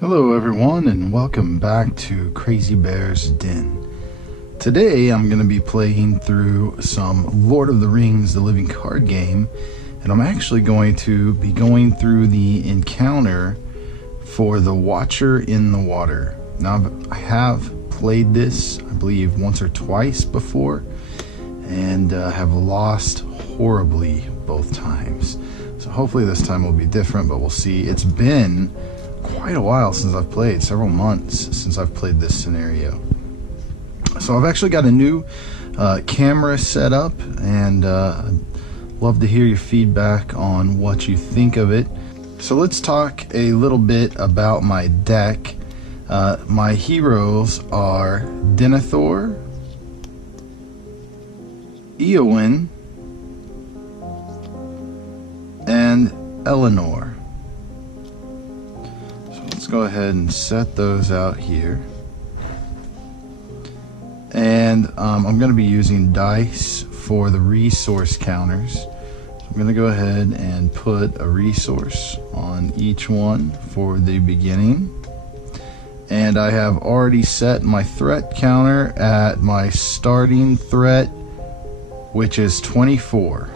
Hello everyone, and welcome back to Crazy Bear's Den. Today I'm going to be playing through some Lord of the Rings The Living Card Game, and I'm actually going to be going through the encounter for the Watcher in the Water. Now I have played this, I believe, once or twice before, and have lost horribly both times. So hopefully this time will be different, but we'll see. It's been quite a while since I've played, several months since I've played this scenario. So I've actually got a new camera set up, and I'd love to hear your feedback on what you think of it. So let's talk a little bit about my deck. My heroes are Denethor, Eowyn, and Eleanor. Let's go ahead and set those out here. And I'm going to be using dice for the resource counters. So I'm going to go ahead and put a resource on each one for the beginning. And I have already set my threat counter at my starting threat, which is 24.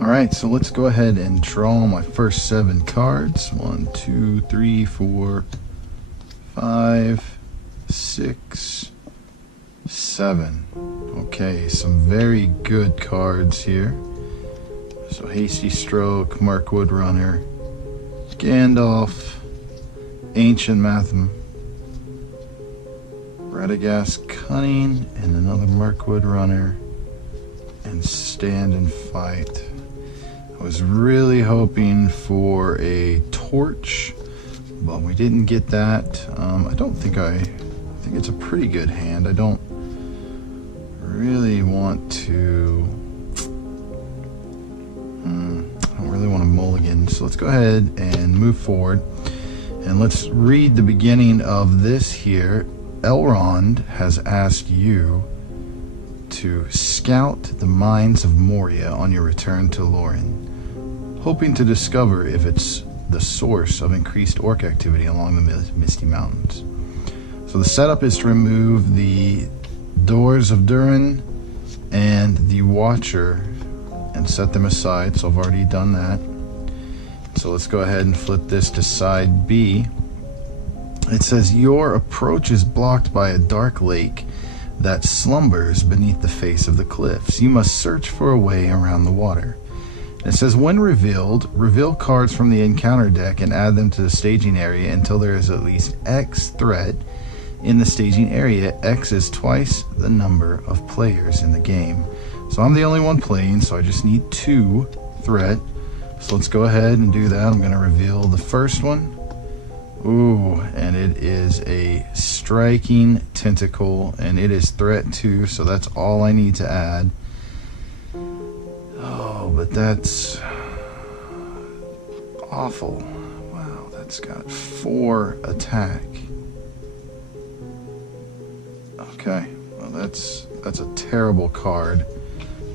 Alright, so let's go ahead and draw my first 7 cards. 1, 2, 3, 4, 5, 6, 7. Okay, some very good cards here. So Hasty Stroke, Mirkwood Runner, Gandalf, Ancient Matham, Radagast Cunning, and another Mirkwood Runner, and Stand and Fight. I was really hoping for a torch, but we didn't get that. I think it's a pretty good hand. I don't really want to mulligan, so let's go ahead and move forward, and let's read the beginning of this here. Elrond has asked you to scout the mines of Moria on your return to Lorien, hoping to discover if it's the source of increased orc activity along the Misty Mountains. So the setup is to remove the Doors of Durin and the Watcher and set them aside, so I've already done that. So let's go ahead and flip this to side B. It says your approach is blocked by a dark lake that slumbers beneath the face of the cliffs. You must search for a way around the water. It says when revealed, reveal cards from the encounter deck and add them to the staging area until there is at least X threat in the staging area. X is twice the number of players in the game. So I'm the only one playing, so I just need 2 threat. So let's go ahead and do that. I'm going to reveal the first one. Ooh, and it is a Striking Tentacle, and it is threat 2, so that's all I need to add. Oh, but that's awful. Wow, that's got 4 attack. Okay, well that's a terrible card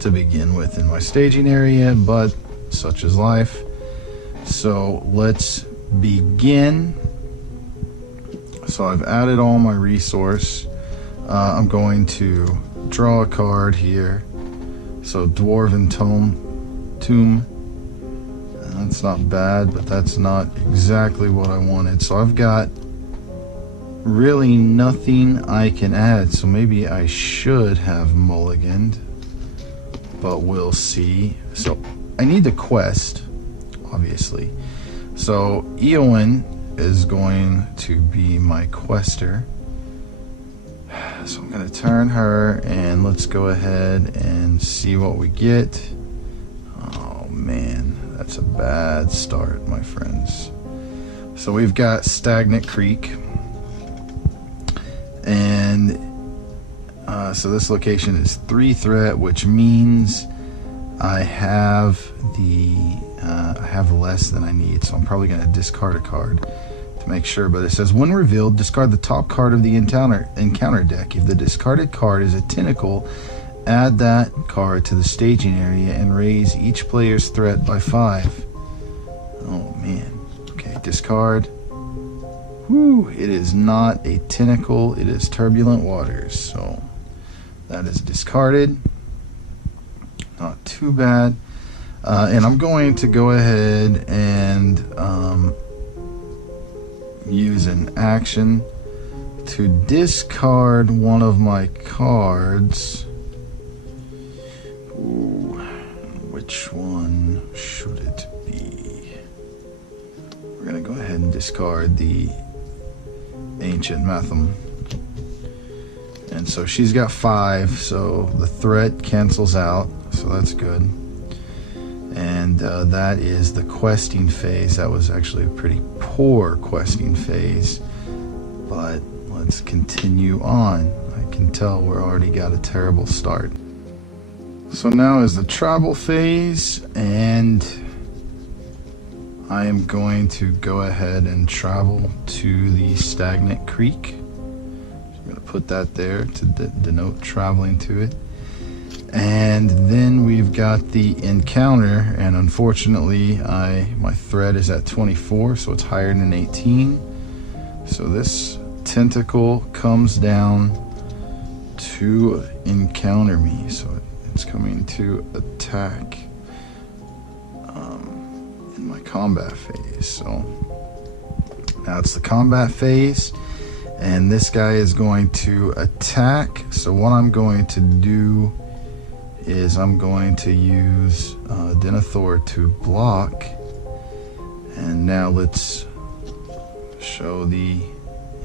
to begin with in my staging area, but such is life. So let's begin. So I've added all my resource. I'm going to draw a card here. So Dwarven Tomb. That's not bad, but that's not exactly what I wanted. So I've got really nothing I can add. So maybe I should have mulliganed, but we'll see. So I need the quest, obviously. So Eowyn is going to be my quester. So I'm going to turn her, and let's go ahead and see what we get. Oh man, that's a bad start, my friends. So we've got Stagnant Creek, and so this location is 3 threat, which means I have less than I need, so I'm probably going to discard a card to make sure, but it says when revealed, discard the top card of the encounter deck. If the discarded card is a tentacle, add that card to the staging area and raise each player's threat by 5. Oh man. Okay, discard. Whew, it is not a tentacle, it is turbulent waters. So that is discarded. Not too bad. And I'm going to go ahead and use an action to discard one of my cards. Ooh, which one should it be? We're going to go ahead and discard the Ancient Matham. And so she's got 5, so the threat cancels out, so that's good. And that is the questing phase. That was actually a pretty poor questing phase, but let's continue on. I can tell we're already got a terrible start. So now is the travel phase, and I am going to go ahead and travel to the Stagnant Creek. I'm going to put that there to denote traveling to it. And then we've got the encounter, and unfortunately my threat is at 24, so it's higher than 18. So this tentacle comes down to encounter me, so it's coming to attack in my combat phase. So now it's the combat phase, and this guy is going to attack. So what I'm going to do is I'm going to use Denethor to block. And now let's show the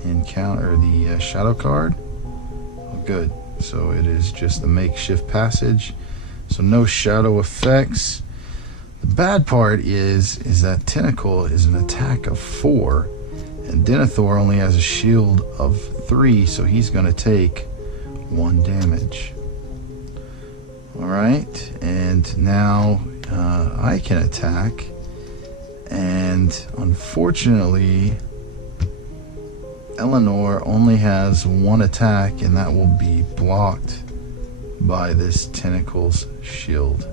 encounter, the shadow card. Oh, good. So it is just the makeshift passage, so no shadow effects. The bad part is that Tentacle is an attack of 4, and Denethor only has a shield of 3, so he's going to take 1 damage. Alright, and now I can attack, and unfortunately Eleanor only has 1 attack, and that will be blocked by this Tentacle's shield.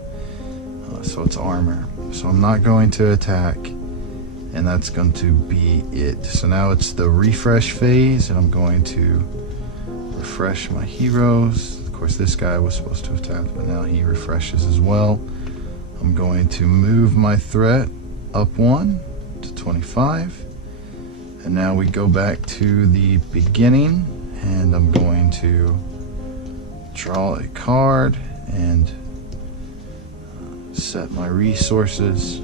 So it's armor. So I'm not going to attack, and that's going to be it. So now it's the refresh phase, and I'm going to refresh my heroes. Of course, this guy was supposed to attack, but now he refreshes as well. I'm going to move my threat up 1 to 25. And now we go back to the beginning, and I'm going to draw a card and set my resources,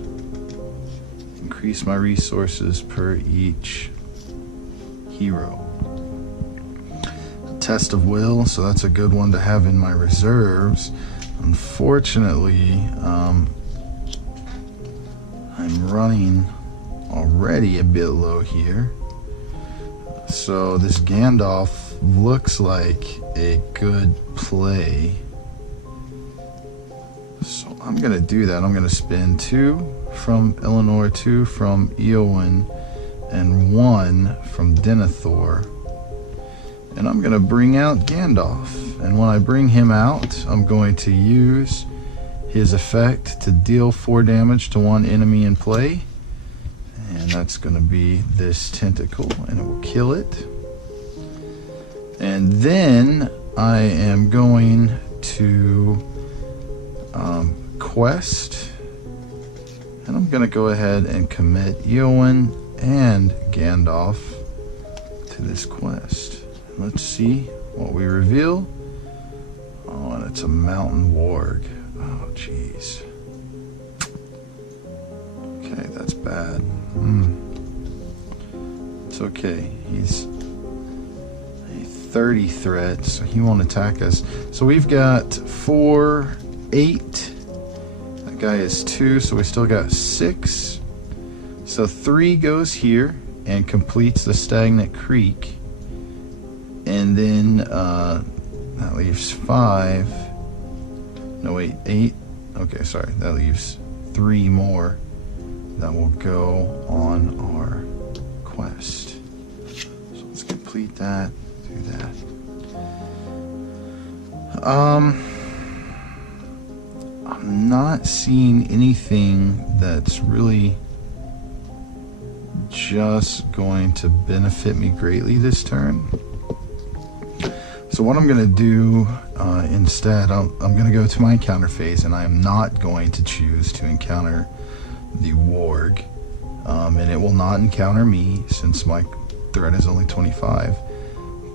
increase my resources per each hero. Test of Will, so that's a good one to have in my reserves. Unfortunately, I'm running already a bit low here, so this Gandalf looks like a good play, so I'm gonna do that. I'm gonna spend 2 from Eleanor, 2 from Eowyn, and 1 from Denethor, and I'm gonna bring out Gandalf. And when I bring him out, I'm going to use his effect to deal 4 damage to 1 enemy in play. And that's going to be this tentacle, and it will kill it. And then I am going to quest, and I'm going to go ahead and commit Eowyn and Gandalf to this quest. Let's see what we reveal. Oh, and it's a mountain warg. Oh, jeez. Okay, that's bad. It's okay. He's a 30 threat, so he won't attack us. So we've got 4, 8. That guy is 2, so we still got 6. So 3 goes here and completes the Stagnant Creek. And then that leaves 5. No, wait, 8. Okay, sorry. That leaves 3 more that will go on our quest. So let's complete that, do that. I'm not seeing anything that's really just going to benefit me greatly this turn. So what I'm going to do instead, I'm going to go to my encounter phase, and I am not going to choose to encounter the warg, and it will not encounter me since my threat is only 25.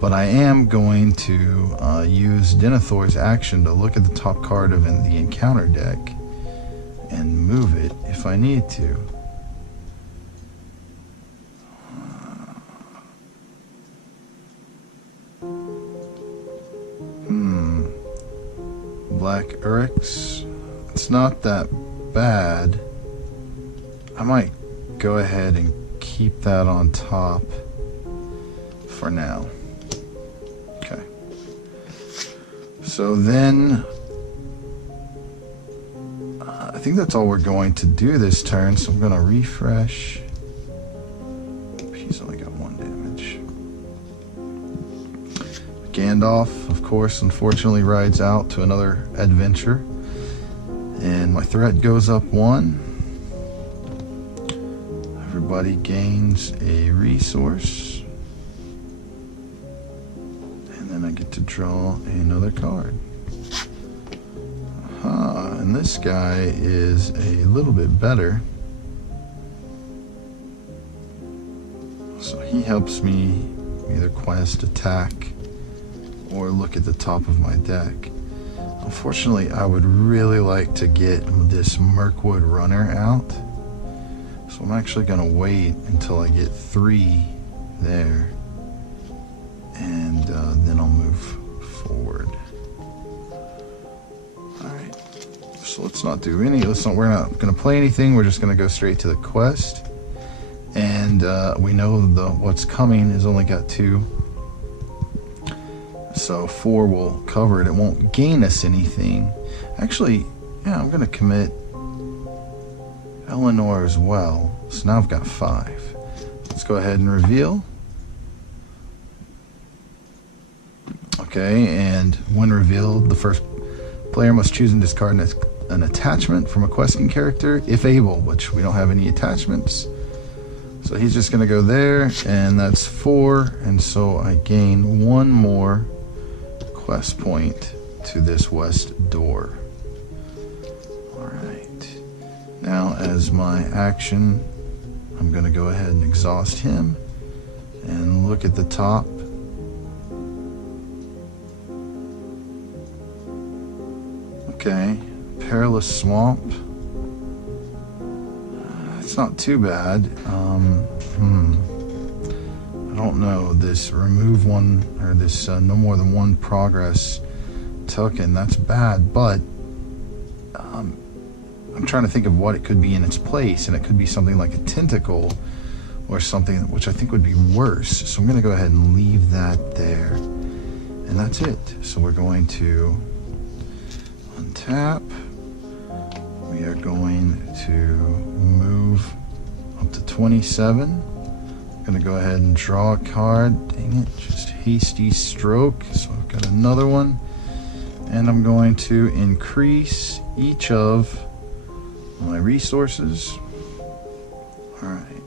But I am going to use Denethor's action to look at the top card of the encounter deck and move it if I need to. Black Uryx. It's not that bad. I might go ahead and keep that on top for now. Okay. So then, I think that's all we're going to do this turn, so I'm going to refresh. He's only got 1 damage. Gandalf, of course, unfortunately rides out to another adventure, and my threat goes up 1. Everybody gains a resource, and then I get to draw another card. And this guy is a little bit better, so he helps me either quest, attack, or look at the top of my deck. Unfortunately, I would really like to get this Mirkwood Runner out, so I'm actually going to wait until I get 3 there, and then I'll move forward. Alright, so let's not do any, we're not going to play anything, we're just going to go straight to the quest, and we know what's coming has only got 2. So 4 will cover it. It won't gain us anything. Actually, yeah, I'm going to commit Eleanor as well. So now I've got 5. Let's go ahead and reveal. Okay, and when revealed, the first player must choose and discard an attachment from a questing character, if able, which we don't have any attachments. So he's just going to go there, and that's 4, and so I gain 1 more quest point to this west door. Alright, now as my action, I'm going to go ahead and exhaust him and look at the top. Okay, Perilous Swamp. It's not too bad. I don't know, this remove 1, or this no more than 1 progress token, that's bad, but I'm trying to think of what it could be in its place, and it could be something like a tentacle or something, which I think would be worse. So I'm going to go ahead and leave that there, and that's it. So we're going to untap. We are going to move up to 27. Gonna go ahead and draw a card. Dang it, just hasty stroke. So I've got another one, and I'm going to increase each of my resources. All right.